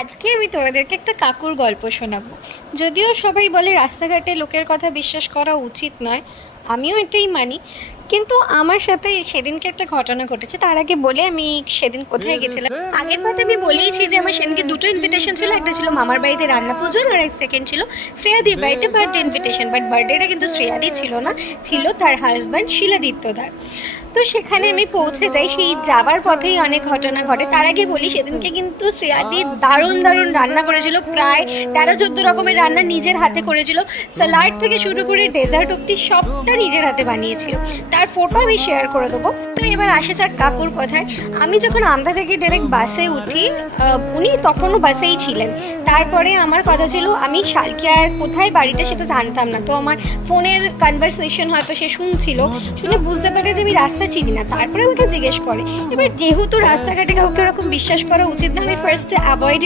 আজকে আমি তোমাদেরকে একটা কাকুর গল্প শোনাবো। যদিও সবাই বলে রাস্তাঘাটে লোকের কথা বিশ্বাস করা উচিত নয়, আমিও এটাই মানি, কিন্তু আমার সাথে সেদিনকে একটা ঘটনা ঘটেছে। তার আগে বলে আমি সেদিন কোথায় গেছিলাম। আগের কথা আমি বলেইছি যে আমার সেদিনকে দুটো ইনভিটেশন ছিল, একটা ছিল মামার বাড়িতে রান্না পুজোর, আর সেকেন্ড ছিল শ্রেয়াদির বাড়িতে বার্থডে ইনভিটেশন। বাট বার্থডেটা কিন্তু শ্রেয়াদি ছিল না, ছিল তার হাজব্যান্ড শিলাদিত্যদার। তো সেখানে আমি পৌঁছে যাই, সেই যাওয়ার পথেই অনেক ঘটনা ঘটে। তার আগে বলি, সেদিনকে কিন্তু শ্রেয়াদি দারুণ দারুণ রান্না করেছিল, প্রায় 13-14 রকমের রান্না নিজের হাতে করেছিল। স্যালাড থেকে শুরু করে ডেজার্ট অব্দি সবটা নিজের হাতে বানিয়েছিল। তার ফটো আমি শেয়ার করে দেবো। তো এবার আসা যাক কাকুর কথায়। আমি যখন আমতা থেকে ডাইরেক্ট বাসে উঠি, উনি তখনও বাসেই ছিলেন। তারপরে আমার কথা ছিল, আমি শালকিয়ার কোথায় বাড়িটা সেটা জানতাম না, তো আমার ফোনের কনভারসেশন হয়তো সে শুনছিল, শুনে বুঝতে পারে যে আমি রাস্তা চিনি না। তারপরে আমাকে জিজ্ঞেস করে। এবার যেহেতু রাস্তাঘাটে কাউকে ওরকম বিশ্বাস করা উচিত না, আমি ফার্স্টে অ্যাভয়েড